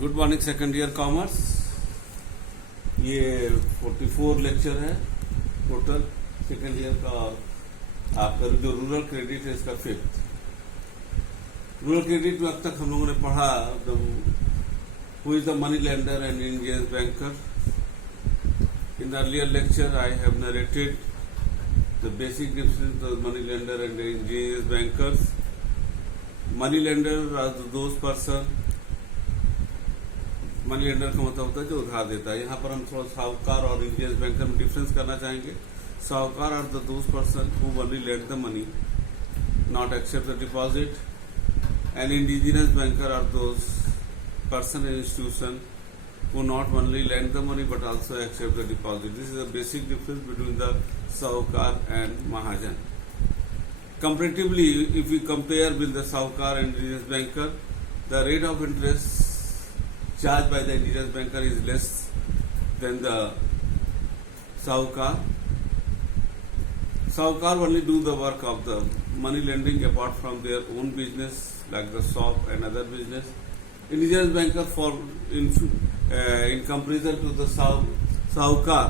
Good morning second year commerce. ये 44 lecture है total second year का। आपका जो रूरल क्रेडिट है इसका 5th। रूरल क्रेडिट में अब तक हम लोगों ने पढ़ा who is the money lender and Indian banker. In earlier lecture I have narrated the basic difference of money lender and Indian bankers. Money lender are those person, money lender का मतलब होता है जो उधार देता है। यहाँ पर हम थोड़ा साहूकार और इंडियन बैंकर में डिफरेंस करना चाहेंगे। साहूकार are the those person who only lend the money, not accept the deposit, and indigenous banker are those person and institution who not only lend the money but also accept the deposit. This is the basic difference between the Sahukar and Mahajan. Comparatively, if we compare with the Sahukar and indigenous banker, the rate of interest charged by the indigenous banker is less than the Sahukar. Sahukar only do the work of the money lending apart from their own business like the shop and other business. Indigenous banker in comparison to the Sahukar,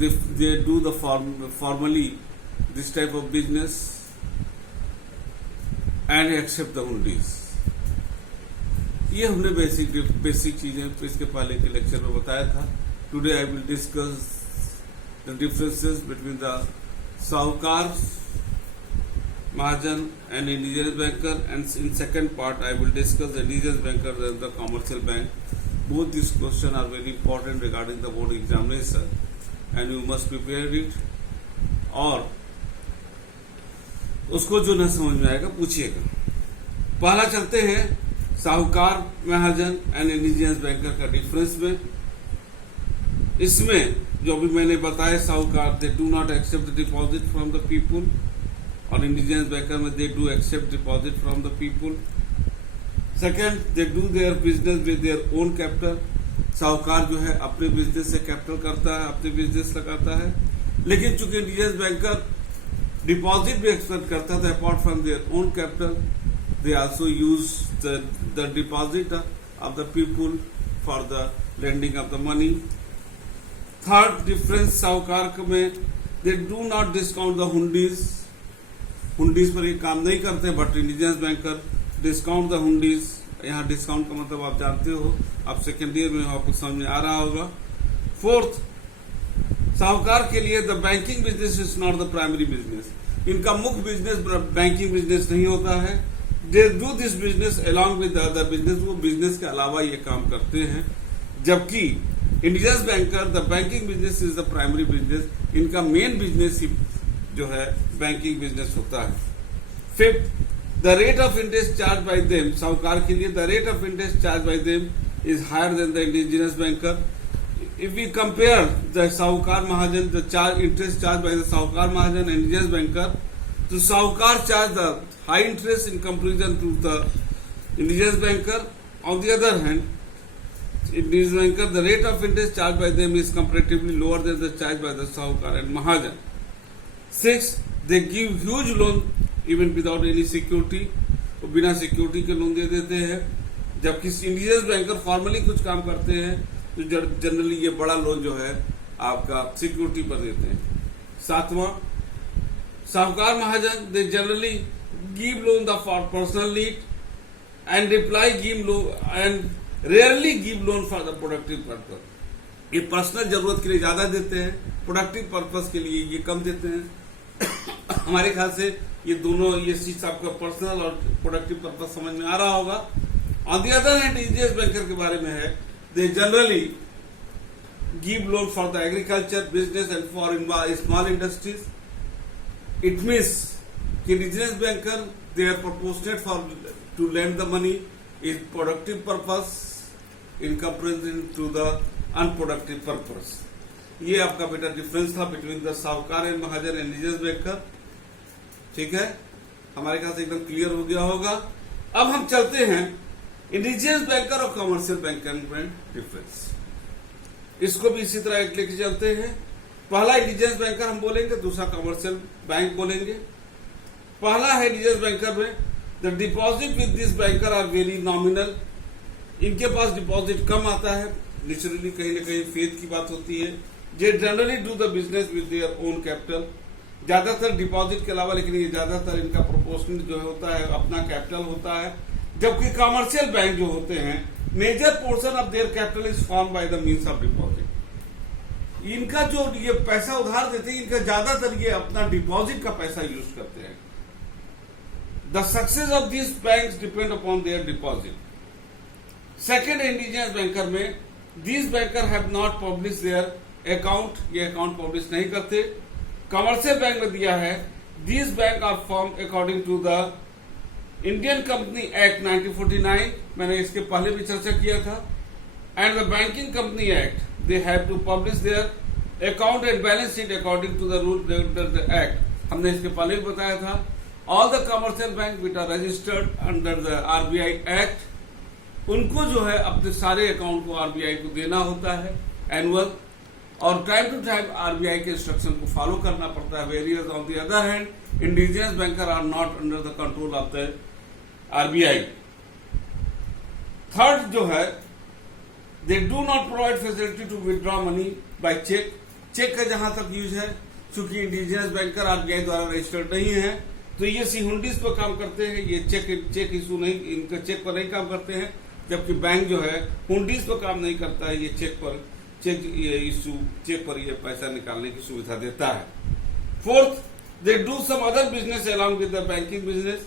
they do the formally this type of business and accept the hundis. ये हमने basic चीजें इसके पहले के lecture में बताया था। Today I will discuss the differences between the साहूकार, Mahajan and indigenous banker, and in second part I will discuss the indigenous banker and the commercial bank. Both these questions are very important regarding the board examination and you must prepare it, और उसको जो न समझ में आएगा पूछिएगा। पहला चलते हैं साहूकार, महाजन एंड इंडिजिनस बैंकर का डिफरेंस में। इसमें जो भी मैंने बताया, साहूकार they do not accept the deposit from the people, और इंडिजिनस बैंकर में they do accept deposit from the people. Second, they do their business with their own capital. साहूकार जो है अपने बिजनेस से कैपिटल करता है, अपने बिजनेस लगाता है, लेकिन चूंकि इंडिजिनस बैंकर डिपॉजिट भी एक्सपेक्ट करता था apart from there own capital, they also use the deposit of the people for the lending of the money. Third difference साहूकार में, they do not discount the hundis. Hundis पर ये काम नहीं करते, but indigenous banker discount the hundis. यहाँ discount का मतलब आप जानते हो, आप सेकेंड ईयर में आपको समझ में आ रहा होगा। फोर्थ, साहूकार के लिए the banking business is not the primary business. इनका मुख्य बिजनेस बैंकिंग बिजनेस नहीं होता है। They do this business along with other business, वो बिजनेस के अलावा ये काम करते हैं। जबकि indigenous banker the banking business is the primary business, इनका मेन बिजनेस ही जो है बैंकिंग बिजनेस होता है। Fifth, the rate of interest charge by them, साहूकार के लिए the rate of interest charge by them is higher than the indigenous banker. If we compare the sahukar mahajan, the charge interest charge by the sahukar Mahajan and indigenous banker, तो sahukar charge the high interest in comparison to the indigenous banker. On the other hand, indigenous banker the rate of interest charge by them is comparatively lower than the charge by the sahukar and mahajan. Six, they give huge loan even without any security, वो बिना security के loan दे देते हैं। जबकि indigenous banker formally कुछ काम करते हैं तो जनरली ये बड़ा लोन जो है आपका सिक्योरिटी पर देते हैं। सातवां, sahukar mahajan they generally give loan the for personal need and reply give loan and rarely give loan for the productive purpose. ये पर्सनल जरूरत के लिए ज्यादा देते हैं, प्रोडक्टिव पर्पज के लिए ये कम देते हैं। हमारे ख्याल से ये दोनों ये चीज आपका पर्सनल और प्रोडक्टिव पर्पज समझ में आ रहा होगा। On the other hand, indigenous banker के बारे में है, they generally give loan for the agriculture business and for small industries. It means कि indigenous banker they are proportionate for to lend the money is productive purpose in comparison to the unproductive purpose. ये आपका बेटा difference था between the sahukar and mahajan and indigenous banker. ठीक है, हमारे ख्याल से एकदम क्लियर हो गया होगा। अब हम चलते हैं इंडिजिनस बैंकर और कमर्शियल बैंकर में डिफरेंस। इसको भी इसी तरह एक लेके चलते हैं। पहला इंडिजिनस बैंकर हम बोलेंगे, दूसरा कमर्शियल बैंक बोलेंगे। पहला है इंडिजिनस बैंकर में, the deposit with this banker are very nominal इनके पास डिपॉजिट कम आता है, नेचुरली कहीं ना कहीं फेथ की बात होती है। They generally do the business with their own capital, ज्यादातर डिपॉजिट के अलावा, लेकिन ये ज्यादातर इनका प्रोपोर्शनल जो होता है अपना कैपिटल होता है। जबकि कमर्शियल बैंक जो होते हैं, major portion of their capital is form by the means of deposit. इनका जो ये पैसा उधार देते हैं, इनका ज्यादातर ये अपना डिपॉजिट का पैसा यूज करते हैं। The success of this banks depend upon their deposit. Second, indigenous banker में these banker have not publish their account, ये अकाउंट पब्लिश नहीं करते। कमर्शियल बैंक में दिया है, these bank are form according to the Indian company act 1949, मैंने इसके पहले भी चर्चा किया था, and the banking company act, they have to publish their account and balance sheet according to the rule the act, हमने इसके पहले भी बताया था। All the commercial bank which are registered under the RBI act, उनको जो है अपने सारे अकाउंट को आरबीआई को देना होता है एनुअल, और टाइम टू टाइम आरबीआई के इंस्ट्रक्शन को फॉलो करना पड़ता है। Various on the other hand, indigenous banker are not under the control of the RBI. Third जो है, they do not provide facility to withdraw money by cheque. Cheque का जहां तक यूज है, चूंकि इंडिजिनियस बैंकर आरबीआई द्वारा registered नहीं है, तो ये सिहुंडीज पर काम करते हैं, ये चेक इशू नहीं, इनका चेक पर नहीं काम करते हैं। जबकि बैंक जो है हुंडीज पर काम नहीं करता है, ये चेक पर ये पैसा निकालने की सुविधा देता है। Fourth, they do some other business along with the banking business.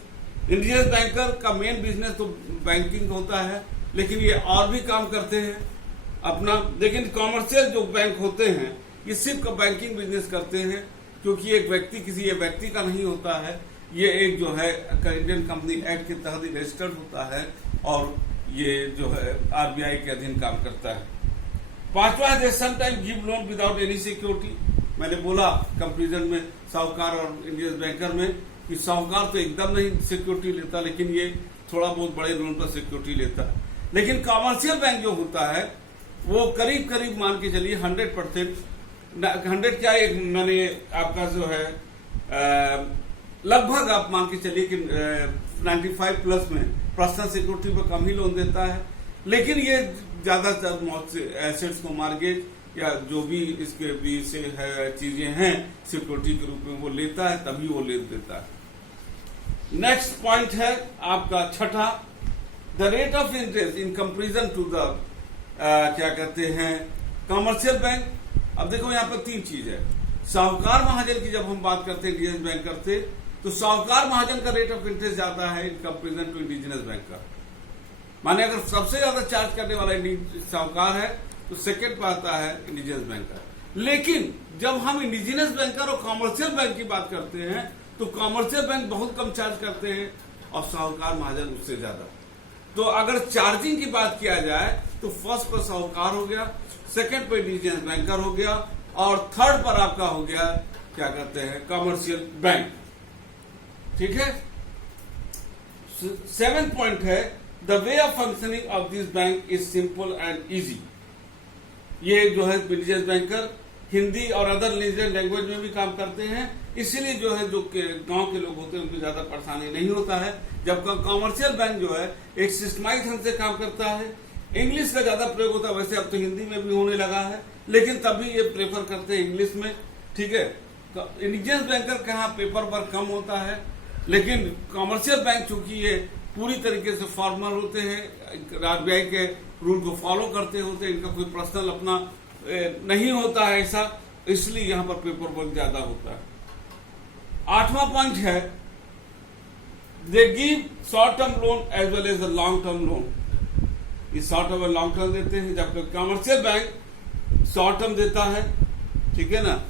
Indian banker का मेन बिजनेस तो बैंकिंग होता है, लेकिन ये और भी काम करते हैं अपना। लेकिन कॉमर्शियल जो बैंक होते हैं, ये सिर्फ बैंकिंग बिजनेस करते हैं, क्योंकि एक व्यक्ति किसी व्यक्ति का नहीं होता है, ये एक जो है इंडियन कंपनी एक्ट के तहत रजिस्टर्ड होता है, और ये जो है आरबीआई के अधीन काम करता है। पांचवा है, they sometime give loan without any security. मैंने बोला कंपेरिजन में साहूकार और इंडियन बैंकर में कि साहूकार तो एकदम नहीं सिक्योरिटी लेता, लेकिन ये थोड़ा बहुत बड़े लोन पर सिक्योरिटी लेता है। लेकिन कमर्शियल बैंक जो होता है वो करीब करीब मान के चलिए 100%, 100 क्या, एक मैंने आपका जो है लगभग आप मान के चलिए कि 95 प्लस में पर्सनल सिक्योरिटी पर कम ही लोन देता है। लेकिन ये ज्यादातर एसेट्स को मार्गेज या जो भी इसके भी से है चीजें हैं सिक्योरिटी के रूप में वो लेता है, तभी वो ले देता है। नेक्स्ट पॉइंट है आपका छठा, the rate of interest in comparison to the क्या कहते हैं कमर्शियल बैंक। अब देखो यहाँ पर तीन चीज है। साहूकार महाजन की जब हम बात करते हैं इंडियन बैंक करते, तो साहूकार महाजन का रेट ऑफ इंटरेस्ट ज्यादा है in comparison to indigenous bank का। माने अगर सबसे ज्यादा चार्ज करने वाला साहूकार है, तो सेकंड पे आता है इंडिजिनियस बैंकर। लेकिन जब हम इंडिजिनियस बैंकर और कमर्शियल बैंक की बात करते हैं, तो कमर्शियल बैंक बहुत कम चार्ज करते हैं और साहूकार महाजन उससे ज्यादा। तो अगर चार्जिंग की बात किया जाए, तो फर्स्ट पर साहूकार हो गया, सेकंड पर इंडिजिनियस बैंकर हो गया, और थर्ड पर आपका हो गया क्या कहते हैं कमर्शियल बैंक। ठीक है। 7th पॉइंट है, the way of functioning of this bank is simple and easy. ये जो है इंडिजिनियस बैंकर हिंदी और अदर रीजनल लैंग्वेज में भी काम करते हैं, इसीलिए जो है जो गांव के लोग होते हैं उनको ज्यादा परेशानी नहीं होता है। जबकि कमर्शियल बैंक जो है एक सिस्टमाइज ढंग से काम करता है, इंग्लिश का ज्यादा प्रयोग होता है। वैसे अब तो हिंदी में भी होने लगा है, लेकिन तभी ये प्रेफर करते हैं इंग्लिश में। ठीक है। इंडिजिनियस बैंकर के यहाँ पेपर वर्क कम होता है, लेकिन कमर्शियल बैंक चूंकि ये पूरी तरीके से फॉर्मल होते हैं, आरबीआई के रूल को फॉलो करते होते हैं, इनका कोई पर्सनल अपना नहीं होता है ऐसा, इसलिए यहाँ पर पेपर वर्क ज्यादा होता है। 8वां पॉइंट है, they give short term loan as well as long term loan. ये शॉर्ट टर्म और लॉन्ग टर्म देते हैं, जबकि कमर्शियल बैंक शॉर्ट टर्म देता है। ठीक है ना।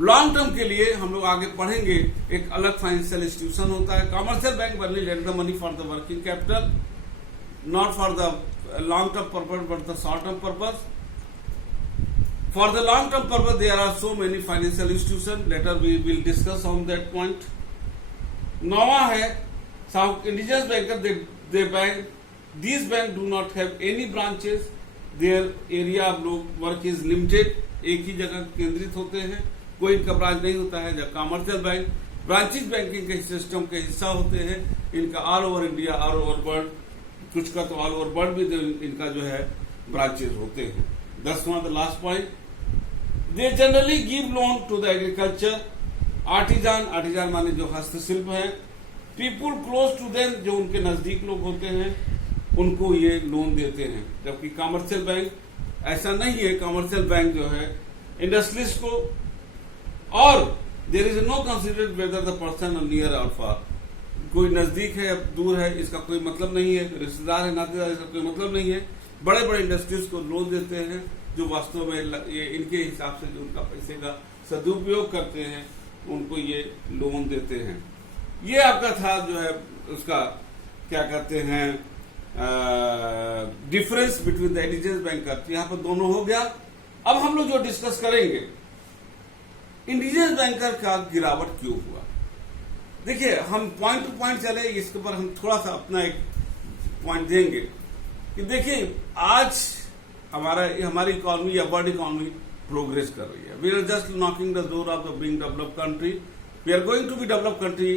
लॉन्ग टर्म के लिए हम लोग आगे पढ़ेंगे, एक अलग फाइनेंशियल इंस्टीट्यूशन होता है। Commercial bank only lend the money for the working capital, not for the long term purpose but the short term purpose. For the long term purpose, there are so many financial institutions. Later we will discuss on that point. नौवां है, indigenous banker they bank, these banks do not have any branches. Their area of work is limited. एक ही जगह केंद्रित होते हैं, कोई इनका branch नहीं होता है। जब कमर्शियल बैंक ब्रांचेज बैंकिंग के सिस्टम के हिस्सा होते हैं, इनका all over India all over world कुछ का तो ऑल ओवर वर्ल्ड में इनका जो है ब्रांचेज होते हैं। 10वां the last point, they generally give loan to the agriculture artisan माने जो हस्तशिल्प है, पीपुल क्लोज टू देम जो उनके नजदीक लोग होते हैं उनको ये लोन देते हैं। जबकि कमर्शियल बैंक ऐसा नहीं है, कमर्शियल बैंक जो है इंडस्ट्रीज को, और there is no considered whether the person near or far, कोई नजदीक है या दूर है इसका कोई मतलब नहीं है, रिश्तेदार है नातेदार इसका कोई मतलब नहीं है। बड़े बड़े इंडस्ट्रीज को लोन देते हैं जो वास्तव में ये इनके हिसाब से जो उनका पैसे का सदुपयोग करते हैं उनको ये लोन देते हैं। ये आपका था जो है उसका क्या कहते हैं difference between the indigenous banker. यहां पर दोनों हो गया। अब हम लोग जो डिस्कस करेंगे इंडिजिनियस बैंकर का गिरावट क्यों हुआ। देखिए हम पॉइंट टू पॉइंट चले, इसके ऊपर हम थोड़ा सा अपना एक पॉइंट देंगे कि देखिए आज हमारी इकोनॉमी या वर्ल्ड इकोनॉमी प्रोग्रेस कर रही है। We are just knocking the door of the being developed country, we are going to be developed country.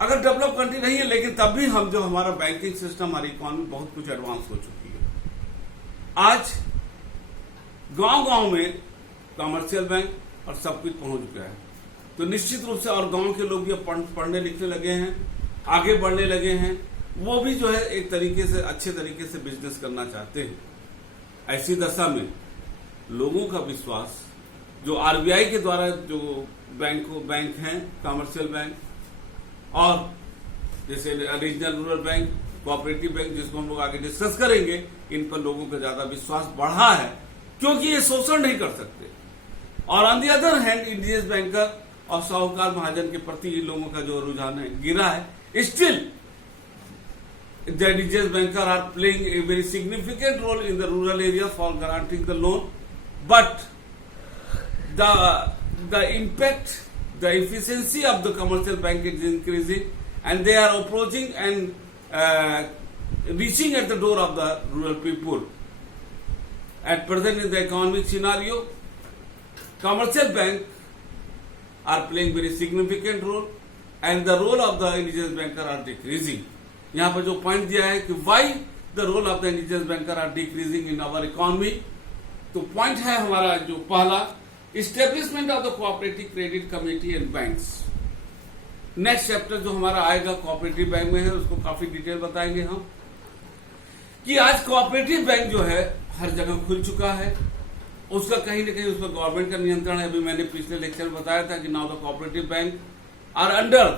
अगर डेवलप कंट्री नहीं है लेकिन तब भी हम जो हमारा बैंकिंग सिस्टम, हमारी इकोनॉमी बहुत कुछ एडवांस हो चुकी है। आज गांव में कमर्शियल बैंक और सब कुछ पहुंच गया है, तो निश्चित रूप से और गांव के लोग भी पढ़ने लिखने लगे हैं, आगे बढ़ने लगे हैं, वो भी जो है एक तरीके से अच्छे तरीके से बिजनेस करना चाहते हैं। ऐसी दशा में लोगों का विश्वास जो आरबीआई के द्वारा जो बैंक हैं, कमर्शियल बैंक और जैसे regional rural bank, cooperative bank जिसको हम लोग आगे डिस्कस करेंगे, इन पर लोगों का ज्यादा विश्वास बढ़ा है क्योंकि ये शोषण नहीं कर सकते। और on the other hand indigenous banker और साहूकार महाजन के प्रति इन लोगों का जो रुझान है गिरा है। Still the indigenous banker are playing a very significant role in the rural area for guaranteeing the loan, but the impact, the efficiency of the commercial bank is increasing and they are approaching and reaching at the door of the rural people. At present in the economic scenario, commercial banks are playing very significant role and the role of the indigenous banker are decreasing. यहाँ पर जो point दिया है कि why the role of the indigenous banker are decreasing in our economy, तो point है हमारा जो पहला, establishment of the cooperative credit committee and banks. Next chapter जो हमारा आएगा कोऑपरेटिव बैंक में है, उसको काफी डिटेल बताएंगे हम कि आज कोऑपरेटिव बैंक जो है हर जगह खुल चुका है, उसका कहीं न कहीं उस पर गवर्नमेंट का नियंत्रण है। अभी मैंने पिछले लेक्चर में बताया था कि now the cooperative bank are under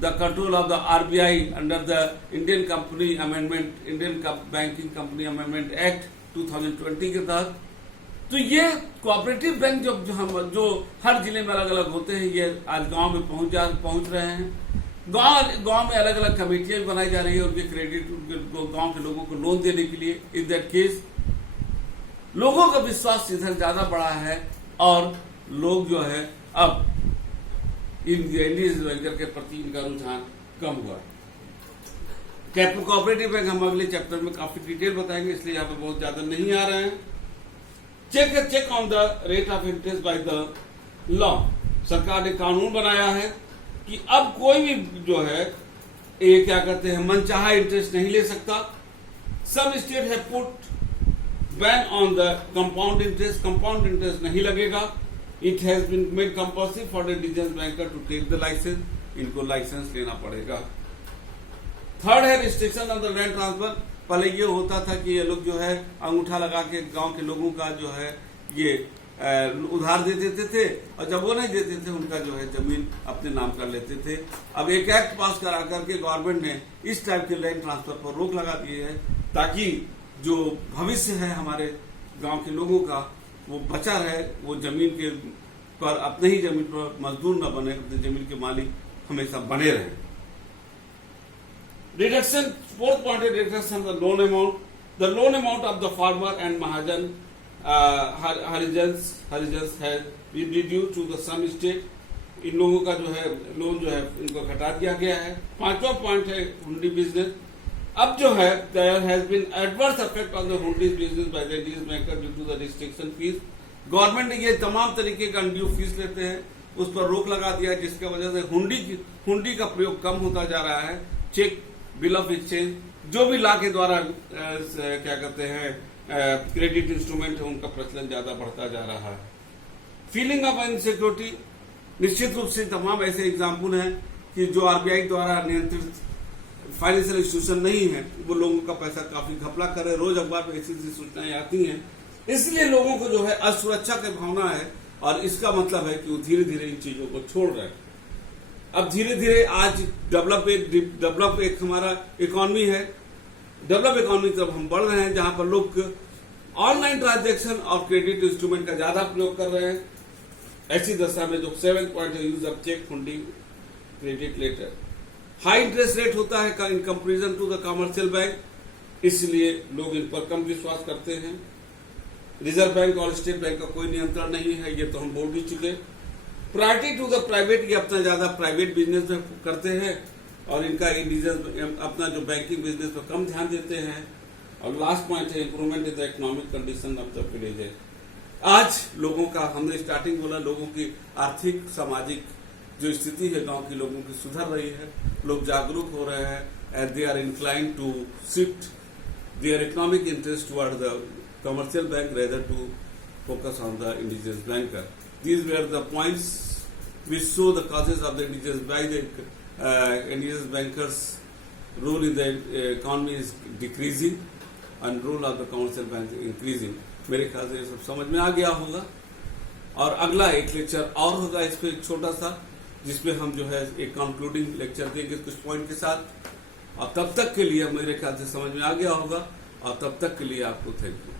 the control of the RBI under the Indian company amendment, Indian banking company amendment act 2020 के तहत। तो ये कोऑपरेटिव बैंक जो हर जिले में अलग अलग होते हैं, ये आज गांव में पहुंच रहे हैं। गांव में अलग अलग कमेटियां भी बनाई जा रही है उनके क्रेडिट, गांव के लोगों को लोन देने के लिए। इन दैट केस लोगों का विश्वास इधर ज्यादा बढ़ा है और लोग जो है अब इंडियन बैंकर के प्रति इनका रुझान कम हुआ। कोऑपरेटिव बैंक हम अगले चैप्टर में काफी डिटेल बताएंगे, इसलिए यहाँ पे बहुत ज्यादा नहीं आ रहे हैं। Check on the rate of interest by the law. सरकार ने कानून बनाया है कि अब कोई भी जो है ये क्या कहते हैं मनचाहा इंटरेस्ट नहीं ले सकता। सम स्टेट है put ban on the compound interest, compound interest नहीं लगेगा। It has been made compulsory for the indigenous banker to take the licence, इनको लाइसेंस लेना पड़ेगा। थर्ड है restriction on the land transfer. पहले ये होता था कि ये लोग जो है अंगूठा लगा के गांव के लोगों का जो है ये उधार दे देते थे और जब वो नहीं देते थे उनका जो है जमीन अपने नाम कर लेते थे। अब एक एक्ट पास करा करके गवर्नमेंट ने इस टाइप के लैंड ट्रांसफर पर रोक लगा दी है ताकि जो भविष्य है हमारे गांव के लोगों का वो बचा रहे, वो जमीन के पर अपने ही जमीन पर मजदूर न बने, अपने जमीन के मालिक हमेशा बने रहे। Reduction, fourth point is reduction of the loan amount. The loan amount of the farmer and Mahajan Harijans has been reduced to the some state. इन लोगों का जो है लोन जो है इनको घटा दिया गया है। पांचवा पॉइंट है हुंडी बिजनेस। अब जो है there has been adverse effect on the हुंडी business by the Indian banker due to the restriction fees. Government ये तमाम तरीके का अनड्यू फीस लेते हैं, उस पर रोक लगा दिया है जिसकी वजह से हुंडी का प्रयोग कम होता जा रहा है। चेक बिल ऑफ एक्सचेंज, जो भी लॉ के द्वारा क्या कहते हैं क्रेडिट इंस्ट्रूमेंट है, उनका प्रचलन ज्यादा बढ़ता जा रहा है। फीलिंग ऑफ इनसिक्योरिटी, निश्चित रूप से तमाम ऐसे एग्जाम्पल हैं कि जो आरबीआई द्वारा नियंत्रित फाइनेंशियल इंस्टीट्यूशन नहीं है, वो लोगों का पैसा काफी घपला करे। रोज अखबार में ऐसी ऐसी सूचनाएं आती हैं, इसलिए लोगों को जो है असुरक्षा की भावना है, और इसका मतलब है कि वो धीरे धीरे इन चीजों को छोड़ रहे हैं। अब धीरे धीरे आज डेवलप एक हमारा इकोनॉमी है, डेवलप इकोनॉमी की तरफ हम बढ़ रहे हैं, जहां पर लोग ऑनलाइन ट्रांजैक्शन और क्रेडिट इंस्ट्रूमेंट का ज्यादा प्रयोग कर रहे हैं। ऐसी दशा में जो 7 पॉइंट है, use of cheque funding credit letter, high interest rate होता है in comparison to the commercial bank, इसलिए लोग इन पर कम विश्वास करते हैं। रिजर्व बैंक और स्टेट बैंक का कोई नियंत्रण नहीं है, ये तो हम बोल ही चुके। प्रायोरिटी टू द प्राइवेट, ये अपना ज्यादा प्राइवेट बिजनेस में करते हैं और इनका अपना जो बैंकिंग बिजनेस पर कम ध्यान देते हैं। और लास्ट पॉइंट है improvement in the economic condition of the village. आज लोगों का, हमने स्टार्टिंग बोला, लोगों की आर्थिक सामाजिक जो स्थिति है गांव के लोगों की सुधर रही है, लोग जागरूक हो रहे हैं, and they are inclined to shift their economic interest toward the commercial bank rather to focus on the indigenous banker. These were the points which show the causes of the indigenous by the indigenous bankers' role in the economy is decreasing and role of the commercial bank increasing. मेरे ख्याल से ये सब समझ में आ गया होगा। और अगला एक लेक्चर और होगा इस पे, छोटा सा, जिसमें हम जो है एक कंक्लूडिंग लेक्चर देंगे कुछ पॉइंट के साथ। और तब तक के लिए मेरे ख्याल से समझ में आ गया होगा, और तब तक के लिए आपको थैंक यू।